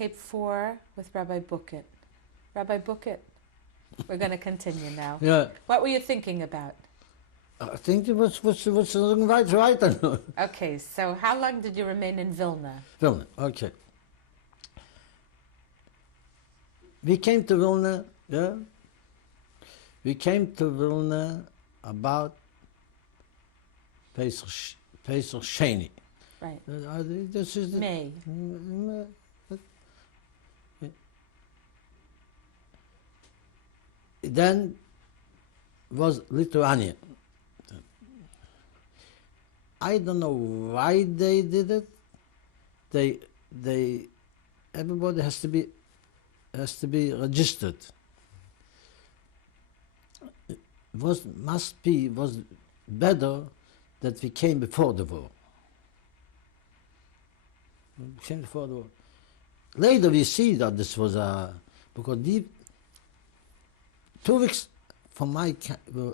Tape 4 with Rabbi Bukiet. Rabbi Bukiet, we're going to continue now. Yeah. What were you thinking about? I think it was right. Okay, so how long did you remain in Vilna? Vilna, okay. We came to Vilna, yeah. We came to Vilna about Pesach Sheni. Right. This is May. Then was Lithuania. I don't know why they did it. They everybody has to be registered. Was better that we came before the war. We came before the war. Later we see that this was because 2 weeks from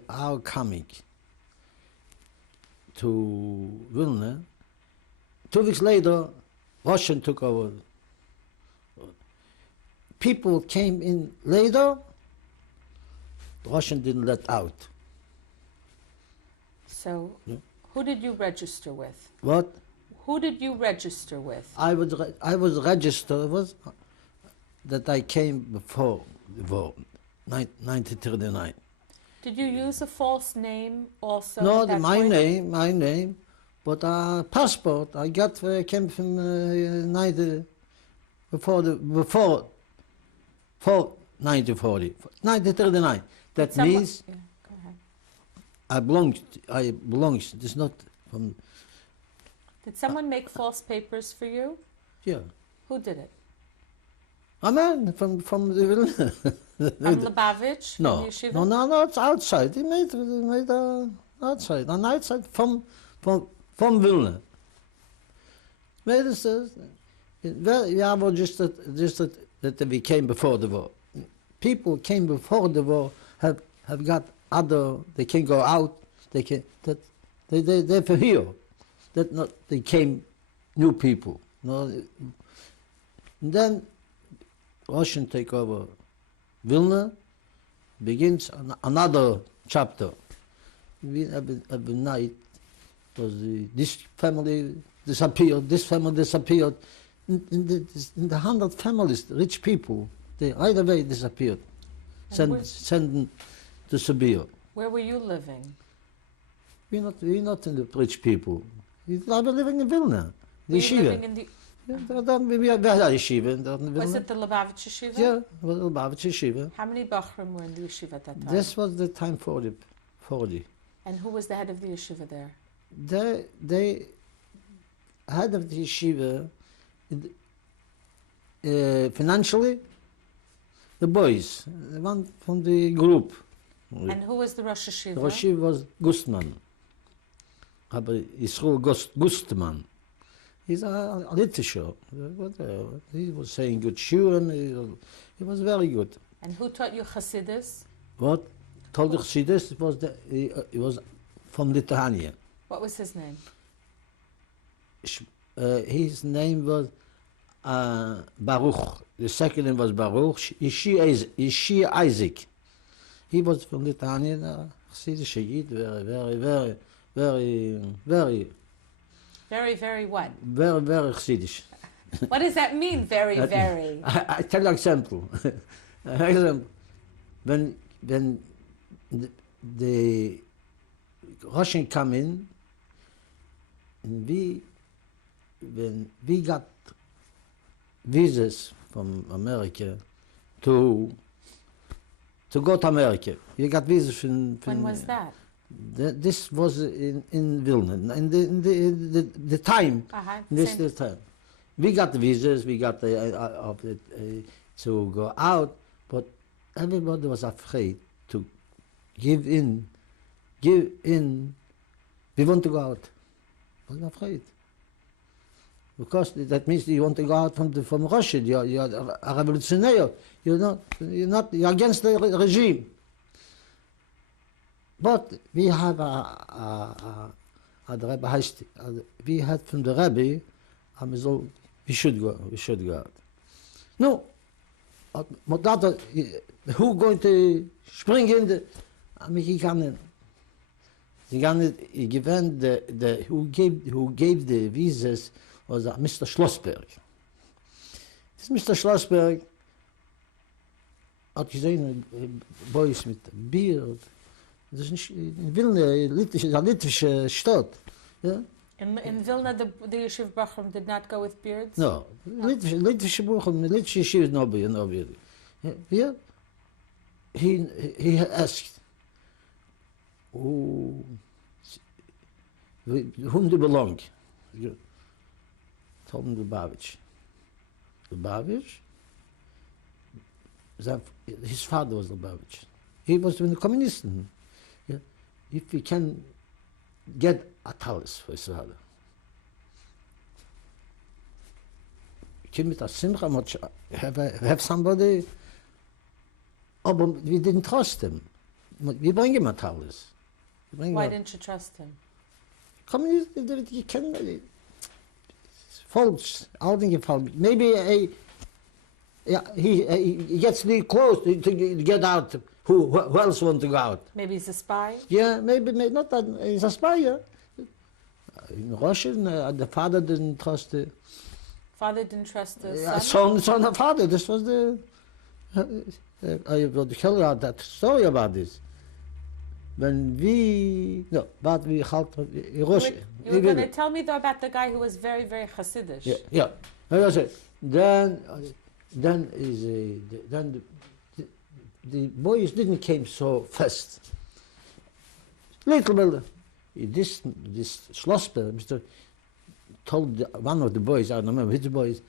our coming to Vilna, 2 weeks later, Russian took over. People came in later, Russian didn't let out. So, Yeah. who did you register with? What? Who did you register with? I was registered, that I came before the war, 1939. Did you use a false name also? No, at that my point? name, but passport I got I came from 1940, 1939. That means Yeah, go ahead. I belong. This is not from. Did someone make false papers for you? Yeah, Who did it? a man from the From Lubavitch? no, From the yeshiva? no, it's outside. He made outside, on outside from Vilna. Made it says, well, just that we came before the war. People came before the war have got other. They can go out. They can they're for here. That not they came new people. No, and then Russian take over Vilna, begins another chapter. Every night was this family disappeared, this family disappeared. In the 100 families, rich people, they right away disappeared. Send to Siberia. Where were you living? We're not in the rich people. I was living in Vilna, the Were you yeshiva. living in the... We had a yeshiva in Vilna. Was it the Lubavitch yeshiva? Yeah, it was Lubavitch yeshiva. How many Bachrim were in the yeshiva at that time? This was the time 40. And who was the head of the yeshiva there? The head of the yeshiva, financially, the boys, the one from the group. And who was the Rosh The Yeshiva? Rosh Yeshiva was Gustman, Rabbi Yisroel Gustman. He's a literature. He was saying good shiur, and he was very good. And who taught you Chassidus? What? Told the Chassidus, it was from Lithuania. What was his name? His name was Baruch. The second name was Baruch. Ishi Isaac. He was from Lithuania, Chassidish Yid, Very, very what? very Chassidish. What does that mean, very, very? I tell you example. When the Russian come in, and when we got visas from America to go to America. We got visas from When was that? This was in Vilna, in the time. The time. We got the visas, we got to go out, but everybody was afraid to give in. We want to go out. I was afraid. Because that means you want to go out from Russia. You're a revolutionary. You're against the regime. But we have the Rebbe we had from the Rebbe, we should go out. No, maar dat, hoe going to springen in de Amerikanen? Sie gaan niet, ik gewend who gave the visas was Mr. Schlossberg. This Mr. Schlossberg had gezien, boys met beard. Dat is niet, in Wilna, een Litwische stad. Ja? In Vilna, the Yeshiva Bachram did not go with beards? No, Litwische Bachram, Litwische Yeshiva no beard. Here, he asked, whom they belong. Told him Lubavitch. Lubavitch? His father was Lubavitch. He was in the communist. Yeah. If he can get a talis for his father. Came with a simcha, have somebody. Oh, but we didn't trust him. We bring him a talis. Why didn't you trust him? Communist, you can. False, all things false. Maybe he gets really close to get out. Who else want to go out? Maybe he's a spy? Yeah, maybe not that. He's a spy, yeah. In Russian, the father didn't trust the... Father didn't trust the son? Son of father. This was the... I will tell you that story about this. When we... No, but we had... You were going to tell me, though, about the guy who was very, very Hasidish. Yeah. Then the boys didn't came so fast. Little bit. This Schlossberg, Mr. told one of the boys, I don't remember which boys,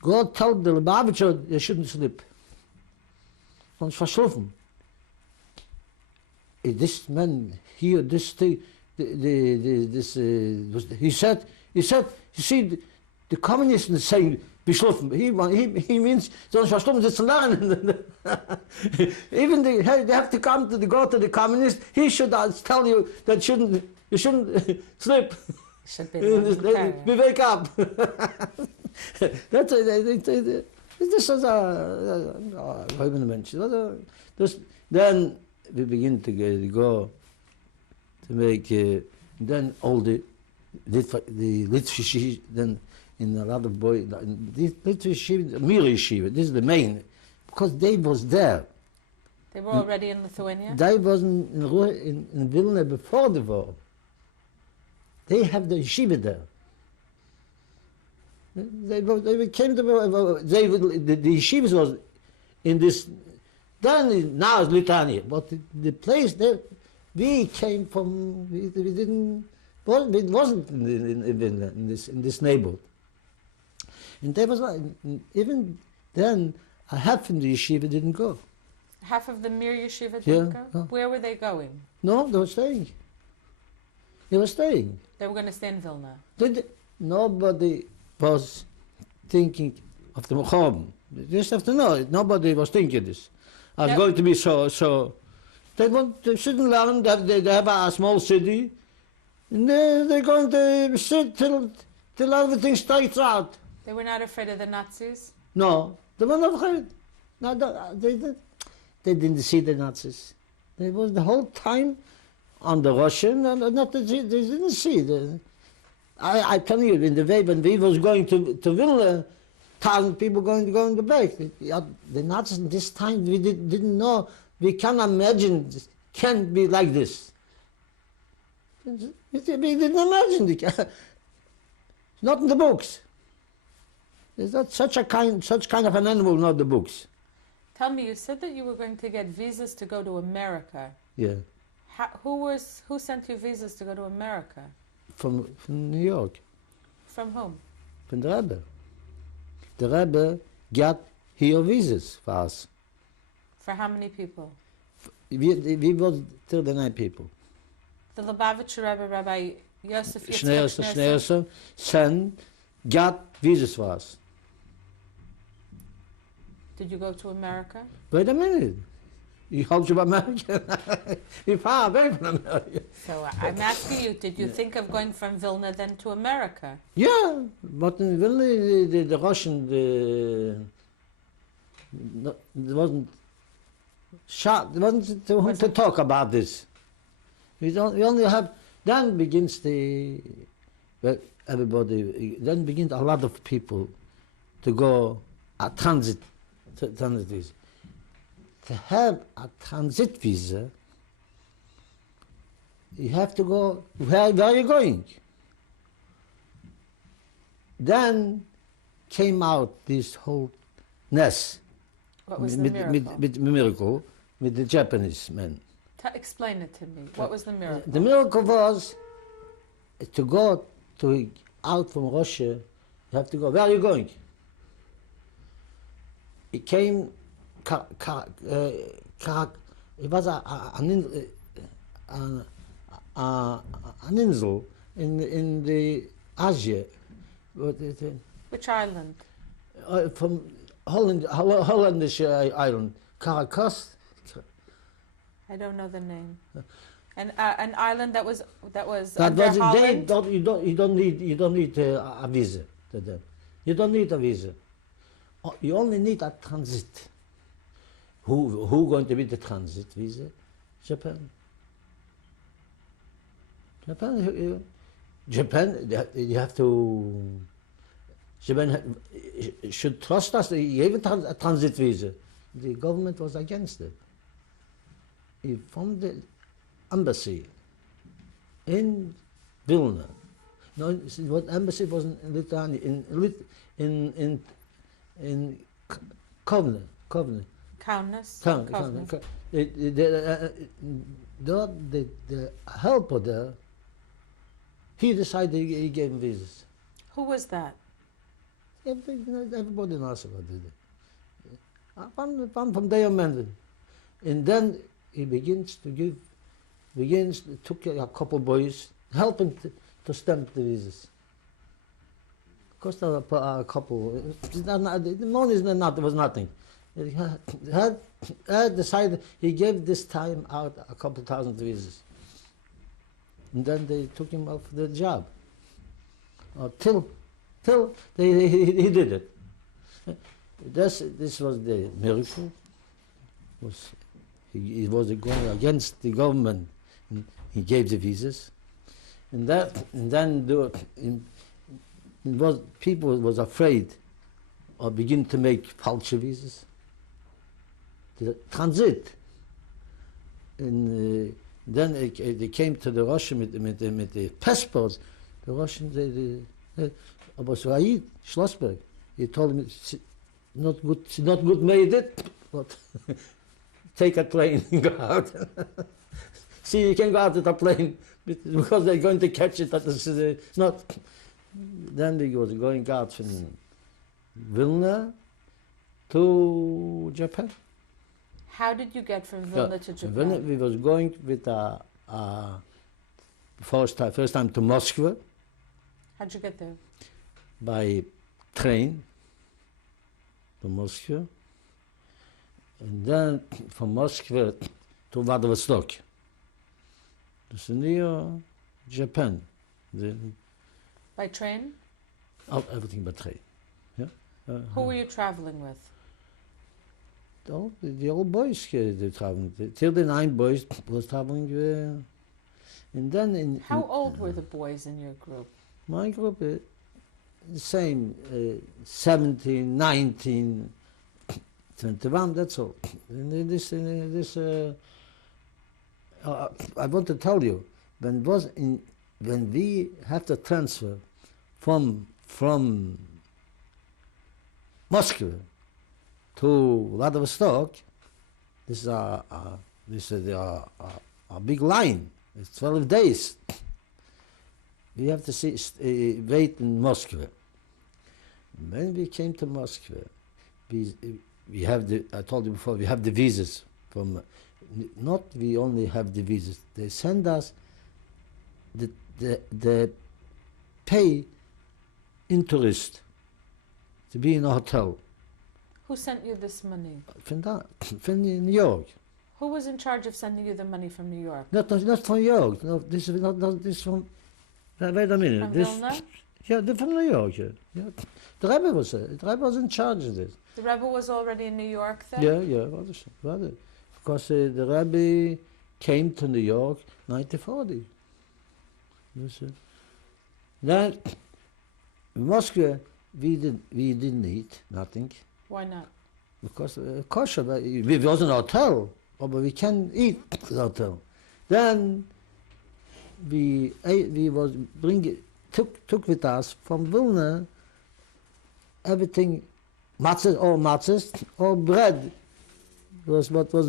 go tell the Lubavitcher they shouldn't sleep. Sonst verschlafen. This man here, this thing, he said, you see, the communists say, beschlossen. He means, sonst verschlafen sie zu lernen. Even they have to come to go to the communist. He should tell you that you shouldn't sleep. Should be we wake up. That's this is a mensch. Then we begin to go to make then all the Litvish then in a lot of boys the Litvish Mir Yeshiva. This is the main because they was there. They were already in Lithuania. They was in Vilna before the war. They have the yeshiva there. They came to the yeshivas was in this. Then now it's Lithuania, but the place there we came from. We didn't. Well, it wasn't in this neighborhood. And there was even then half of the yeshiva didn't go. Half of the Mir Yeshiva didn't go? No. Where were they going? No, they were staying. They were staying. They were going to stay in Vilna. Nobody was thinking of the Mechom. You just have to know it. Nobody was thinking this. It's going to be so. They shouldn't learn that they have a small city. And they're going to sit till everything strikes out. They were not afraid of the Nazis? No, they were not afraid. No, they didn't see the Nazis. They was the whole time on the Russian, and they didn't see. I tell you, in the way when we was going to Vilna, 1,000 people going to the back. The Nazis this time we didn't know. We can't imagine it can't be like this. We didn't imagine it. Not in the books. There's not such kind of an animal, not the books. Tell me, you said that you were going to get visas to go to America. Yeah. Who sent you visas to go to America? From New York. From whom? From the Rebbe. The Rebbe got here visas for us. For how many people? We was 39 people. The Lubavitcher Rebbe, Rabbi Yosef Schneerson, got visas for us. Did you go to America? Wait a minute. You hope you're American? You're far away from America. So I'm asking you, did you think of going from Vilna then to America? Yeah, but in Vilna, the Russian, No, there wasn't to talk about this. We only have, then begins then begins a lot of people to go a transit visa. To have a transit visa, you have to go, where are you going? Then came out this whole mess. What was the miracle with the Japanese men. Explain it to me. What was the miracle? The miracle was to go out from Russia. You have to go. Where are you going? It came. It was an insel in the Asia. Which island? From Hollandish island, Caracas. I don't know the name. An island that was Holland. Holland. You don't need a visa to them. You don't need a visa. You only need a transit. Who going to be the transit visa? Japan. Japan. You have to. Japan should trust us. They gave a transit visa. The government was against it. From the embassy in Vilna. No, what embassy was in Lithuania, in Kovna. Kaunas. The helper there, he decided he gave him visas. Who was that? Everybody knows about it. One from Diamond. And then he took a couple boys, helping to stamp the visas. Cost a couple, the money was nothing. He had decided, he gave this time out a couple thousand visas. And then they took him off the job. Till he did it. This was the miracle. He was going against the government. He gave the visas, and then people was afraid or begin to make false visas. The transit, and then they came to the Russian with the passports. The Russians, was Raid Schlossberg. He told me, not good made it, but take a plane and go out. See, you can go out with a plane because they're going to catch it. That is not. Then we was going out from Vilna to Japan. How did you get from Vilna to Japan? Vilna, we was going with first time to Moscow. How'd you get there? By train to Moscow, and then from Moscow to Vladivostok. This is near Japan. By train? Everything by train. Yeah. Who were you traveling with? The old boys they traveling. Till the 9 boys was traveling. And then how old were the boys in your group? My group, the same, 17, 19, 21, that's all. And I want to tell you, when we have to transfer from Moscow to Vladivostok, this is a big line. It's 12 days. We have to wait in Moscow. When we came to Moscow, we have I told you before, we have the visas from. Not we only have the visas. They send us the pay in tourist to be in a hotel. Who sent you this money? From New York. Who was in charge of sending you the money from New York? Not from New York. No, this is not this from. Wait a minute. From Vilna? Yeah, they're from New York. Yeah. The Rebbe was in charge of this. The Rebbe was already in New York then? Yeah, rather. Because the Rebbe came to New York 1940. You see. Then in Moscow we didn't eat nothing. Why not? Because kosher, we was in a hotel, but we can't eat in the hotel. Then we took with us from Vilna everything, matzahs, or bread was what was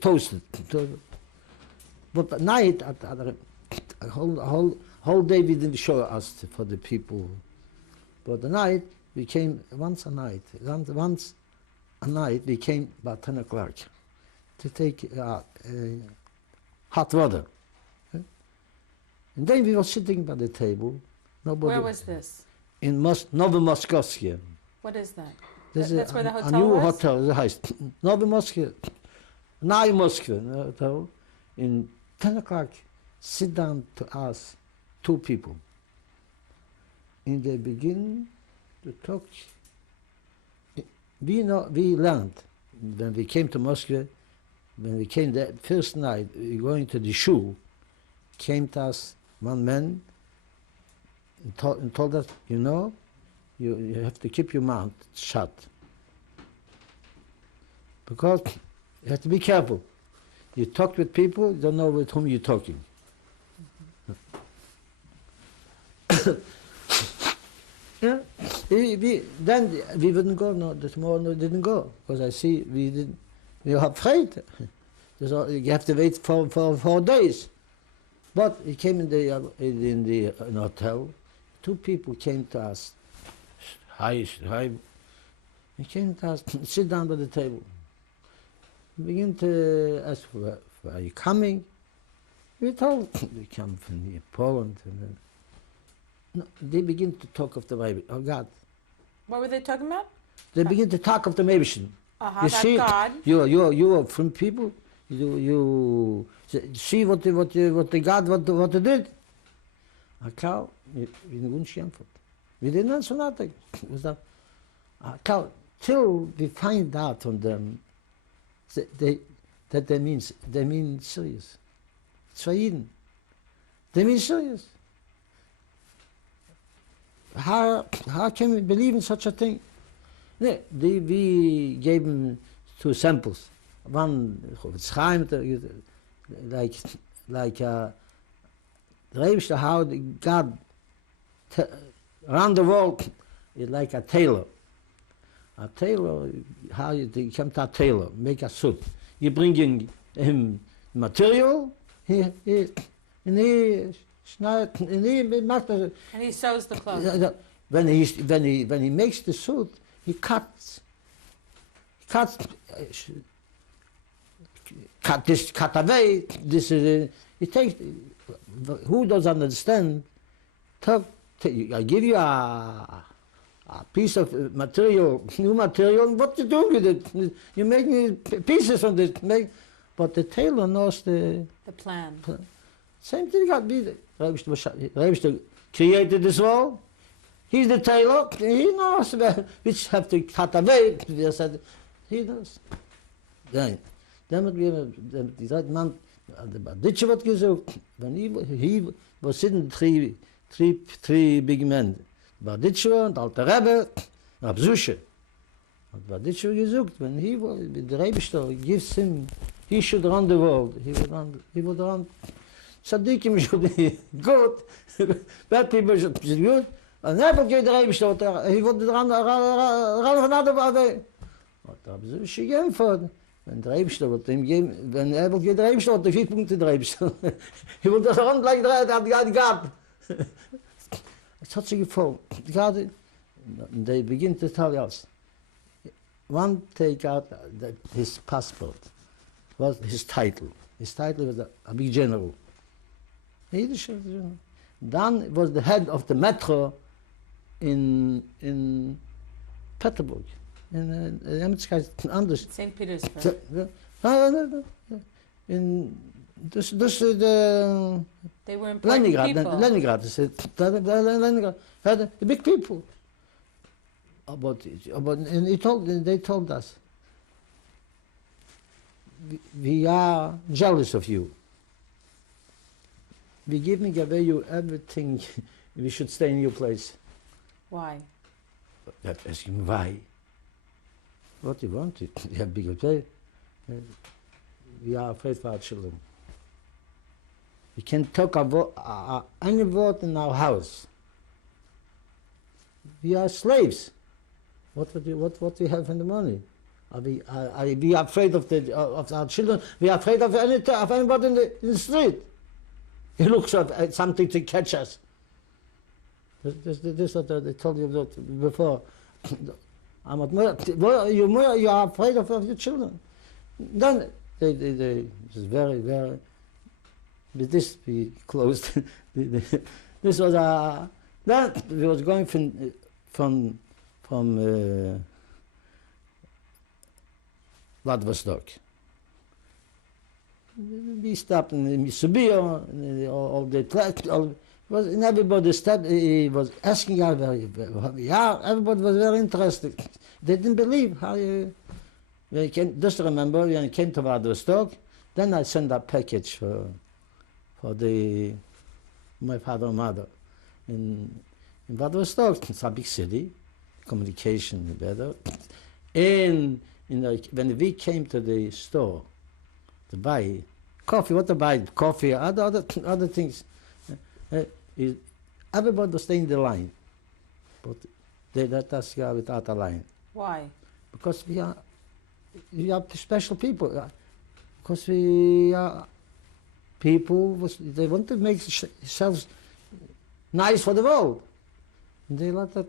toasted. But at night, a whole day we didn't show us for the people. But at night we came once a night we came about 10 o'clock to take hot water. And then we were sitting by the table. Nobody. Where was this? In Novomoskovsky. What is that? That's where the hotel a new was? hotel, it heißt Novomoskovsky. Neu Moscow hotel. In 10 o'clock, sit down to us, two people. And they begin to talk. We learned when we came to Moscow, when we came that first night, we were going to the shul, came to us one man and told us, you have to keep your mouth shut. Because you have to be careful. You talk with people, you don't know with whom you're talking. Yeah. Then we wouldn't go. No, this morning we didn't go because I see we were afraid. You have to wait for 4 days. But he came in the hotel. Two people came to us. Hi. He came to us. Sit down by the table. We begin to ask, are you coming? We told we come from Poland. No, they begin to talk of the Bible. Oh God! What were they talking about? They begin to talk of the Mebischen. You see, God. You are from people. You see what the God what they did. Klar, we didn't answer. We didn't answer nothing. Klar, till we find out from them that they mean serious. It's for Eden. They mean serious. How can we believe in such a thing? No, we gave them 2 samples. One, Rabbi Chaim, like how God around the world is like a tailor. A tailor, how you come to a tailor, make a suit. You bring him material, and he sews the clothes. When he makes the suit, he cuts away. This is he takes. Who doesn't understand? I give you a piece of material, new material. What you do with it? You make pieces from it. But the tailor knows the plan. Same thing got me. Rabbi created this world. He's the tailor. He knows which have to cut away. He knows. Then dieser Mann, der Baditsche wird gesucht. When he was sitting three big men. Baditsche und Alter Rebbe, Abzusche. Und Baditsche gesucht. When the Rebbe gives him, he should run the world. He would run. Tzaddikim should be good, bad people should be good, and never give the Rebbe he would run another way. But Abzusche gave for when the Rebbe would him give, when ever give the Rebbe the 4 Punkte the Rebbe. He would run like that, God. It's such a gefallen. God, they begin to tell us. One take out his passport, was his title. His title was a big general. Yiddish general. Dan was the head of the metro in Petersburg. In St. Petersburg. In Dus de They were important people. Leningrad, Leningrad had the big people. And they told us, we are jealous of you. We're giving away you everything. We should stay in your place. Why? Asking why? What do you want? You have bigger place. We are afraid for our children. We can't talk about any word in our house. We are slaves. What we have in the money? Are we afraid of our children? We are afraid of anybody in the street. He looks at something to catch us. This is what they told you before. You are afraid of your children. Then they was very, very. With this we closed. This was then we was going from Vladivostok. We stopped in Subio, and everybody stopped. He was asking us, everybody was very interested. They didn't believe how you. Just remember, when I came to Vladivostok, then I sent a package for my father and mother. In Vladivostok, it's a big city, communication better. And when we came to the store to buy coffee, what to buy? Coffee, other things. Everybody was staying in the line, but they let us go without a line. Why? Because we are special people. Because we are people, they want to make themselves nice for the world. They let us,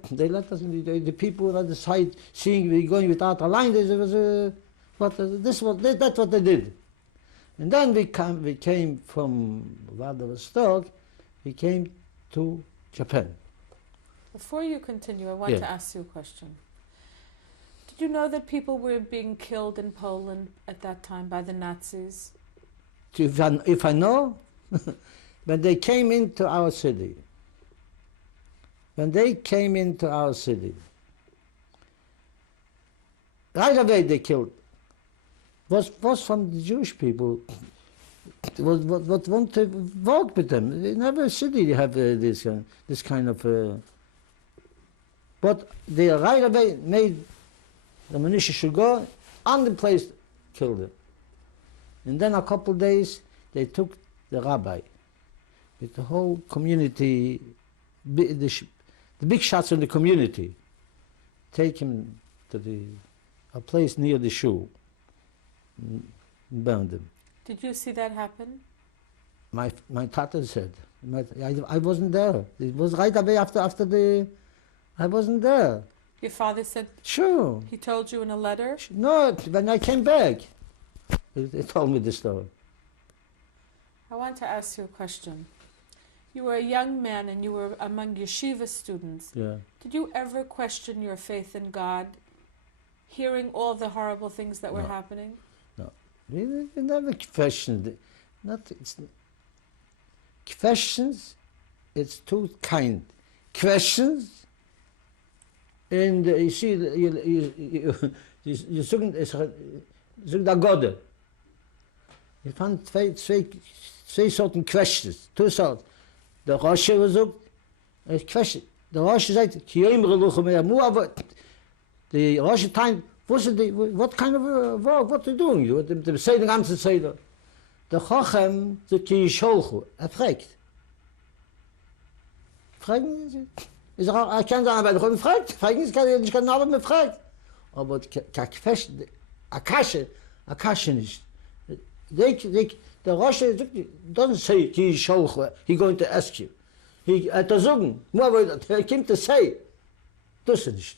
the people on the side seeing we going without a line. That's what they did. And then we came from Vladivostok, we came to Japan. Before you continue, I want to ask you a question. Did you know that people were being killed in Poland at that time by the Nazis? If I know, when they came into our city, right away they killed. Was from the Jewish people. What want to work with them? In every city you have this kind of. But they right away made the militia should go on the place, killed him. And then a couple of days they took the rabbi with the whole community, the big shots in the community, take him to a place near the shul, burned him. Did you see that happen? My tata said. I wasn't there. It was right away after the. I wasn't there. Your father said. Sure. He told you in a letter. No, when I came back, he told me the story. I want to ask you a question. You were a young man and you were among yeshiva students. Yeah. Did you ever question your faith in God, hearing all the horrible things that were happening? No. We never questioned. Questions, it's two kind. Questions, and you see, you zoeken naar God. Je vindt twee soorten questions. Two sorts. De Rosh was ook een question. De Rosh zei, the Rosh time, what kind of work, what are you doing? The say the ganze Seder. De Chochem, the Kisholchu, fragt. Fragen Sie? Ich kann sagen, aber ich fragt. Fragen Sie, ich kann aber mehr fragt. Aber Akashe nicht. The Rosh doesn't say Kisholchu, he's going to ask you. He sagen, he came to say. Das ist nicht.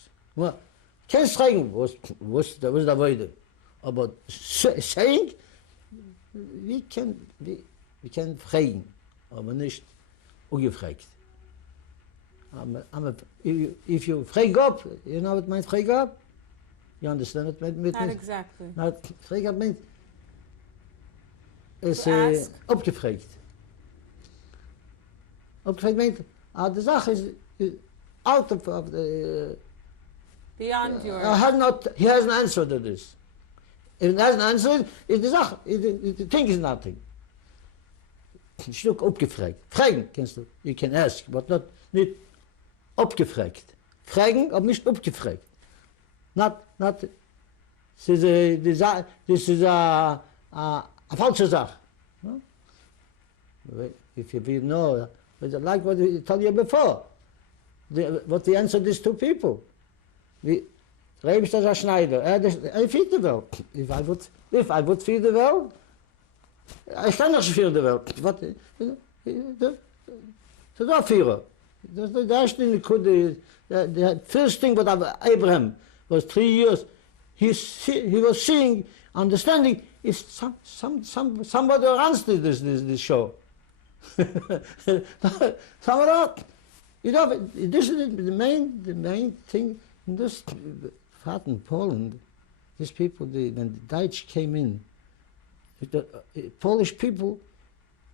Kannst fragen, was da weiter. Aber saying, we can fragen, aber nicht ungefragt. If you frag up, you know what means frag up? You understand what it means? Not exactly. Frag up means is ask? opgevraagd. Opgevraagd meent, de zaak is out of the... Beyond your... he has an answer to this. If he has an answer, is de zaak, the thing is nothing. Een stuk opgevraagd. Vragen kennst du. You can ask, but niet opgevraagd. Vragen, maar niet opgevraagd. Not, this is a falsche zaak. No? If you know, like what I told you before, what the answer is to people. Rebbe is a Schneider. Hij feed the wel. If I would feed the well, I stand not feed the well. What? So that fear. That's the first thing what Abraham was 3 years. He was seeing, understanding. Is somebody runs this show. Somebody, you know, this is the main thing in this part in Poland. These people, when the Dutch came in, the Polish people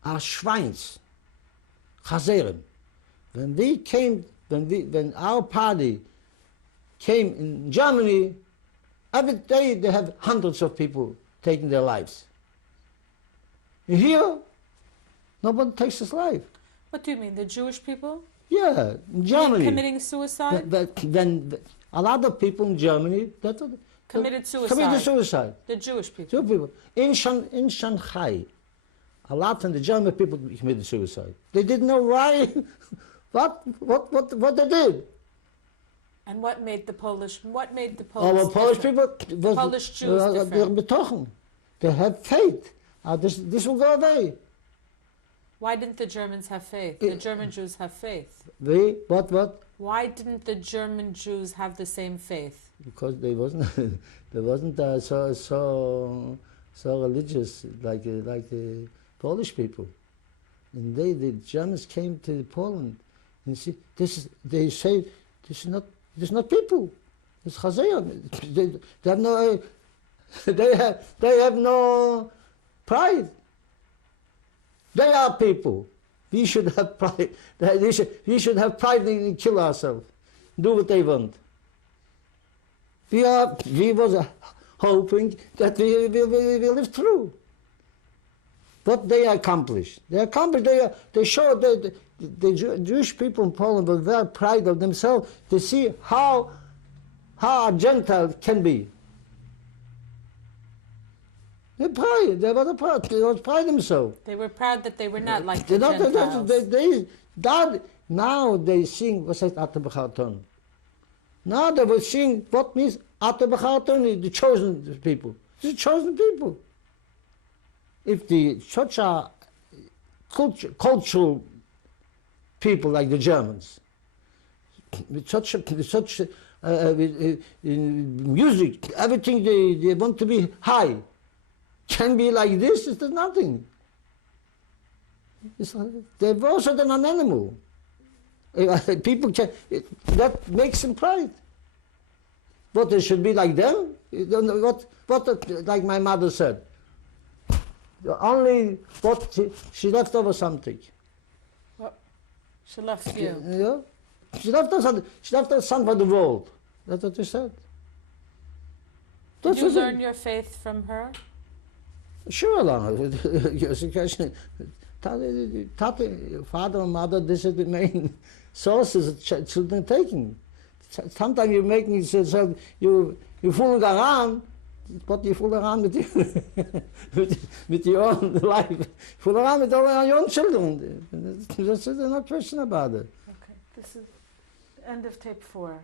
are schweins, chazeren. When our party came in Germany, every day they have hundreds of people taking their lives. Here, nobody takes his life. What do you mean, the Jewish people? Yeah, in Germany. Committing suicide? When a lot of people in Germany committed suicide. Committed suicide. The Jewish people. Jewish people. In Shanghai, a lot of the German people committed suicide. They didn't know why, what they did. And what made the Polish? Polish people, Polish Jews different? They're betochen. They have faith. This will go away. Why didn't the Germans have faith? The German Jews have faith. What? Why didn't the German Jews have the same faith? Because they wasn't so religious like the Polish people. And the Germans came to Poland and see they say this is not people. It's Chazayim. They have no they have no pride. They are people. We should have pride. We should have pride and kill ourselves. Do what they want. We was hoping that we live through. What they accomplished. They showed that the Jewish people in Poland were very proud of themselves to see how a Gentile can be. They were proud themselves. They were proud that they were not like the Gentiles. Now they sing, what says Ate B'charton. Now they were sing what means Ate B'charton, the chosen people. The chosen people. If such a cultural people like the Germans, with such music, everything they want to be high, can be like this, it's nothing. They're worse than an animal. People that makes them pride. What, they should be like them? Like my mother said, only what she left over something. Well, she left you. Yeah? She left us something for the world. That's what she said. Did you learn your faith from her? Sure, father and mother, this is the main sources children taking. Sometimes you're making so you're fooling around, but you fool around with your own life. Fool around with all your own children. There's no question about it. Okay, this is the end of tape 4.